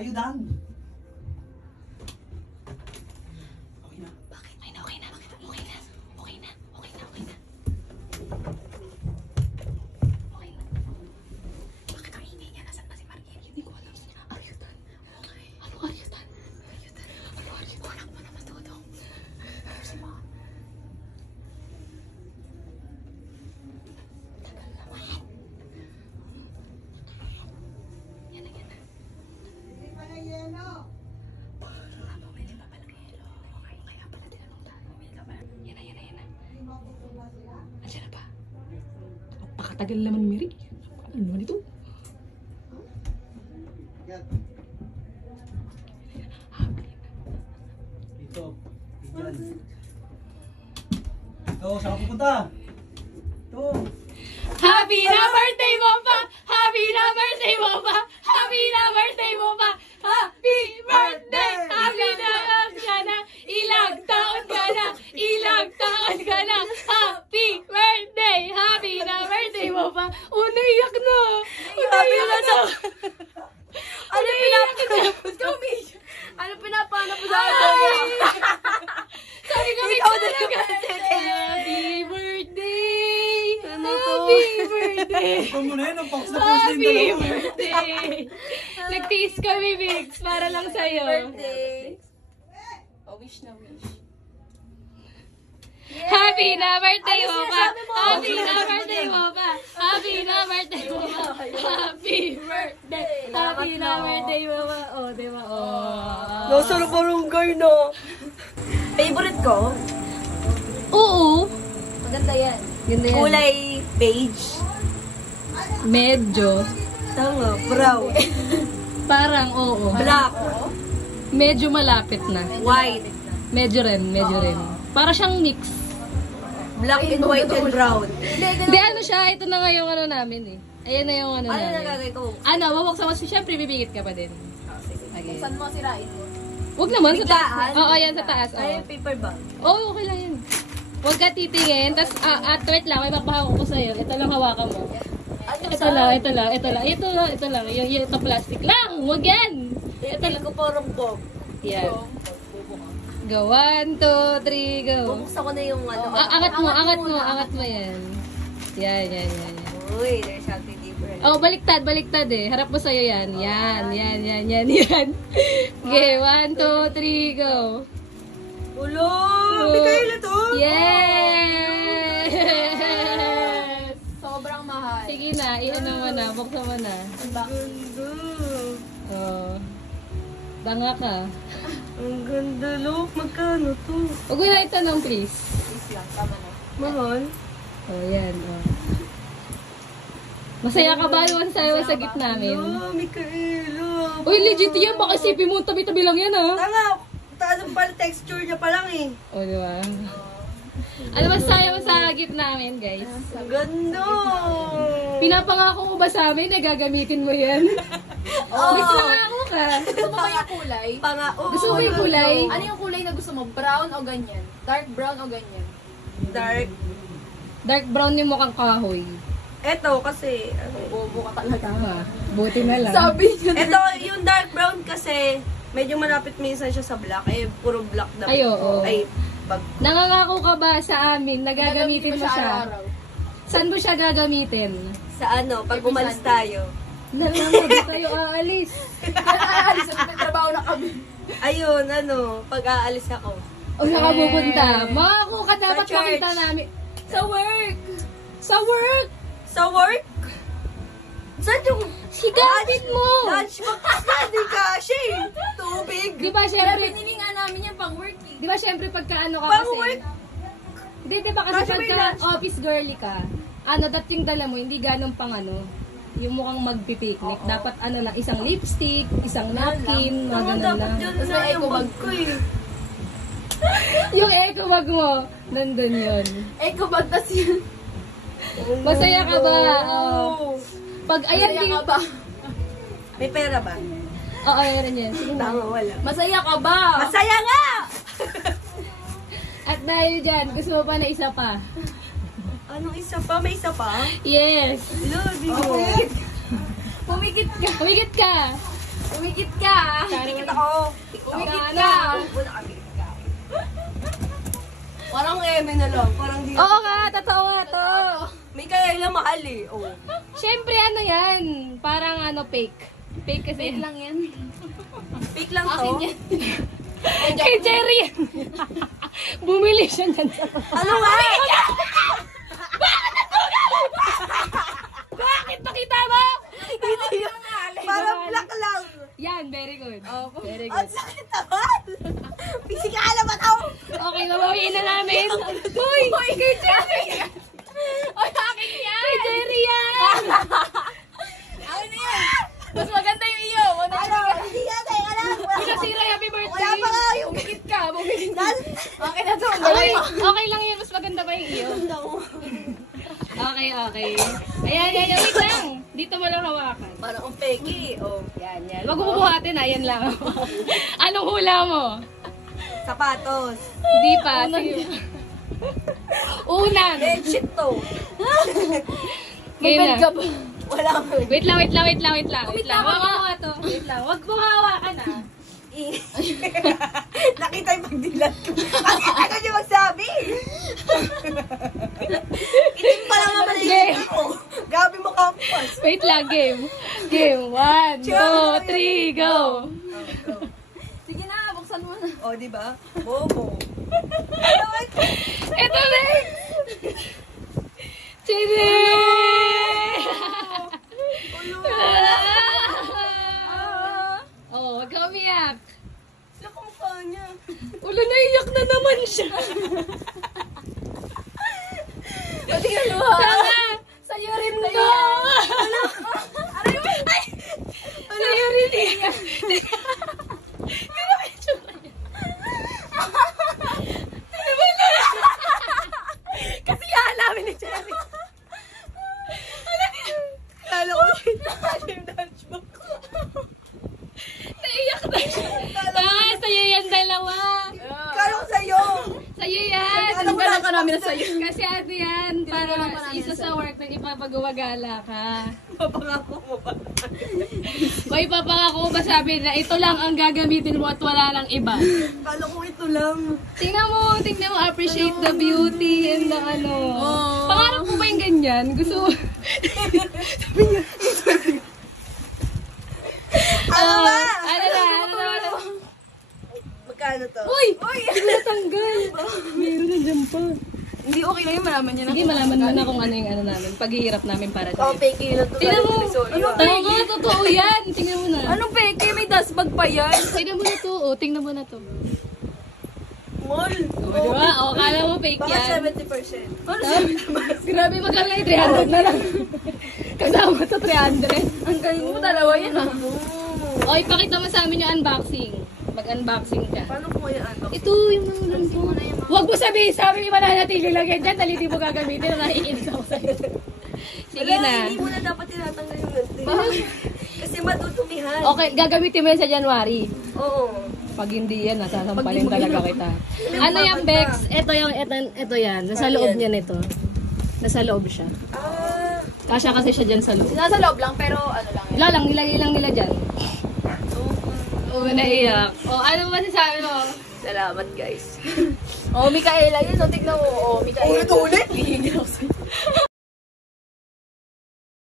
Ayudan. Tagal naman, Mary. Ano naman ito? Dito. Diyan. Ito, saan ka pupunta? Ito. Happy na birthday mo pa! Happy na birthday mo pa! Happy na birthday mo pa! Happy birthday! Happy na ka na! Ilang taon ka na! Ilang taon ka na! Happy birthday! Happy na birthday mo pa! Oh, naiyak na! Oh, naiyak na! Ano pinapahanap mo sa akin? Sabi ko, ikaw talaga! Happy birthday! Happy birthday! Ikaw muna yun, ang box na post Happy din dalawa. birthday! Nag-tease kami, Vix, para lang sa'yo. Birthday. Wish na wish. Happy na birthday mo pa! Happy na birthday mo pa! Happy na birthday mo pa! Happy birthday! Happy na birthday mo pa! Oh, di ba? Oh. Nasa barangay na. Favorite ko? Oo. Maganda yan. Ganda yan. Kulay beige. Medyo. Tama, brown. Parang oo. Black. Medyo malapit na. White. Medyo rin, medyo rin. Para siyang mix. Black and white and brown. Hindi, ano siya? Ito na nga yung ano namin eh. Ayan na yung ano Ano namin. nagagay ko? Ano, mabuksan mo. Siyempre, bibigit ka pa din. Okay. Saan mo sirain mo? Huwag naman, sa taas. Biglaan? Oo, yan sa taas. Ay, Oo, paper bag. okay lang yun. Huwag ka titingin. Tapos, wait lang, may papahawak ko sa'yo. Ito lang hawakan mo. Ito lang. Yung ito plastic lang. Huwag yan. Ito lang. Ko parang bomb. Yan. Go, 1, 2, 3, go. Bumuksan ko na yung ano. Angat mo yan. Yan. Uy, there's something different. Oh, baliktad eh. Harap mo sa'yo yan. Yan. Okay, 1, 2, 3, go. Ulo! Mikaela to! Yes! Sobrang mahal. Sige na, i-ano mo na, buksan mo na. Ganda. Oh. Danga ka. Ang ganda, look. Magkano to? Huwag mo na itanong, please. Please lang, tama na. Mahal? Oh, yan. Oh. Masaya ka ba yun sa gift namin? Hello, Mikaela. Uy, legit yan. Baka isipin mo, tabi-tabi lang yan, ah. Tanga, taas pala texture niya pa lang eh. O, di ba? Ano masaya mo sa gift namin, guys? Ang ganda. Pinapangako mo ba sa amin na gagamitin mo yan? Oo. Gusto nangako ka. Gusto mo ba yung kulay? Gusto mo yung kulay? Ano yung kulay na gusto mo? Brown o ganyan? Dark brown o ganyan? Dark. Dark brown yung mukhang kahoy. Eto kasi, Bobo ka talaga. Tama. Buti na lang. Sabi niya. Ito, yung dark brown kasi, medyo malapit minsan siya sa black. Eh, puro black na. Ay, oo. Ay, pag... Nangangako ka ba sa amin na gagamitin mo siya? araw-araw. Saan mo siya gagamitin? Sa ano, pag umalis tayo. Nalaman ba tayo aalis? Aalis na trabaho na kami. Ayun, ano, pag aalis ako. O saan ka pupunta? Makako ka dapat Sa church. makita namin. Sa work! Sa work! Sa work? Saan yung... Higamit mo! Lunchbox na, di kasi. Tubig. Di ba Pero syempre, binili nga namin yan pang work eh. di ba syempre pagka ano ka Pang kasi... work? Di ba kasi Kasi may pagka lunch. office girly ka, ano, dat yung dala mo, hindi ganun pang ano, yung mukhang magpipiknik. Dapat ano lang, isang lipstick, isang napkin, mga Oo, ganun dapat lang. yun Tapos na may yung eco bag bag. ko eh. Yung eco bag mo, nandun yun. Eco bag tas yan. Masaya ka ba? Oh. Pag, ayan, Masaya ka ba? May pera ba? Oo, ayan yan. Sige na. Tama, wala. Masaya ka ba? Masaya nga! At dahil dyan, gusto mo pa na isa pa? Anong isa pa? May isa pa? Yes. Lodi. Pumikit ka. Pumikit ka. Umikit ka. Tikit ako. Umikit ka. Wala kami. Parang eme na lang. Parang di Oo nga, totoo nga to. May kaya lang mahal eh. Oh. Siyempre, ano yan? Parang ano, fake. Fake kasi. Fake lang yan. Fake lang to. Akin yan. Kay Jerry yan. Bumili siya dyan sa... Ano nga? Bakit? Nakita mo? Parang black lang. Yan, very good. Very Ang good. sakit naman. Pisikala naman ako. Okay, babawiin na namin. Uy, kay Jerry. Oy, akin yan. Kay Jerry yan. Akin na yan. Mas maganda yung iyo. Ano? Hindi nga tayo alam. Bila sira, happy birthday. Wala pa nga yung Umikit ka. Umikit ka. Nas- Akin na to. Okay, okay lang yan. Mas maganda pa yung iyo. Okay, okay. Ayan, ayan, wait lang. Dito mo lang hawakan. Parang ang peki. Oh. Yan, yan. Wag mo bubuhatin, ayan lang. Anong hula mo? Sapatos. Hindi pa. Unan. Shit to. Game na. ka ba? Wala ko. Wait lang, wait lang, wait lang, wait lang. Wait lang. Wag mo nga to. Wait lang. Wag mo hawakan ah. Nakita yung pagdilat ko. Kasi ano niyo magsabi? Itim pa lang naman Game. yung ako. Gabi mo kampas. Wait lang, game. Game. 1, 2, 3, go. Sige na, buksan mo na. O, di ba? Bobo. Ito na. Chidi! Oh, wag ka umiyak. Sila kumukha niya. Ulo, naiyak na naman siya. Pati ka Tama. Sa'yo rin na No. Aray mo. Ay. Sa'yo rin iyak. Kasi yan namin ni Cherry. Kala ko yung dashboard ko. Naiyak na siya. Tama, sa'yo yan dalawa. Kala ko sa'yo. Sa'yo yan. Alam ko lang ka namin na sa'yo. Kasi ano yan, para isa sa work na ipapagawagala ka. Papangako mo ba? O ipapangako mo ba sabi na ito lang ang gagamitin mo at wala nang iba? Kala ko ito lang. Tingnan mo, appreciate the beauty and the ano. Pangarap mo ba yung ganyan? Gusto mo? Ano ba? Ano na? Magkano to? Uy! Hindi natanggal. Meron na dyan pa. Hindi okay lang yung malaman niya na. Hindi, malaman mo na kung ano yung ano namin. Paghihirap namin para Oh, sa'yo. peki lang to. Tingnan mo. Ano Tama, totoo yan. Tingnan mo na. Anong peke? May dustbag pa yan. Tingnan mo na to. O, tingnan mo na to. Mall. O, diba? O, kala mo fake Baka yan. 70%. Grabe, magkano lang 300 na lang. Kasama to 300. Ang galing mo, dalawa yan ah. O, ipakita mo sa amin yung unboxing. Mag-unboxing ka. Paano ko yung ano? Ito yung mga lampo. Huwag mo sabihin sa amin, mananatili lang yan dyan. Dahil hindi mo gagamitin. Nakikinig ako sa'yo. Sige Wala, na. hindi mo na dapat tinatanggal yung ganti. Kasi matutumihan. Okay, gagamitin mo yan sa January. Oo. Pag hindi yan, nasasampalin talaga kita. Ano yung Bex? Ito yan. Nasa loob niya nito. Nasa loob siya. Ah. Kasya kasi siya dyan sa loob. Nasa loob lang, pero ano lang yan. Wala lang, nilagay lang nila dyan. Oo, naiyak. O, ano mo masasabi mo? Salamat guys. Oh, Mikaela yun. Oh, tignan mo. Oh, Mikaela. Ulit-ulit? Hihigil ako sa'yo.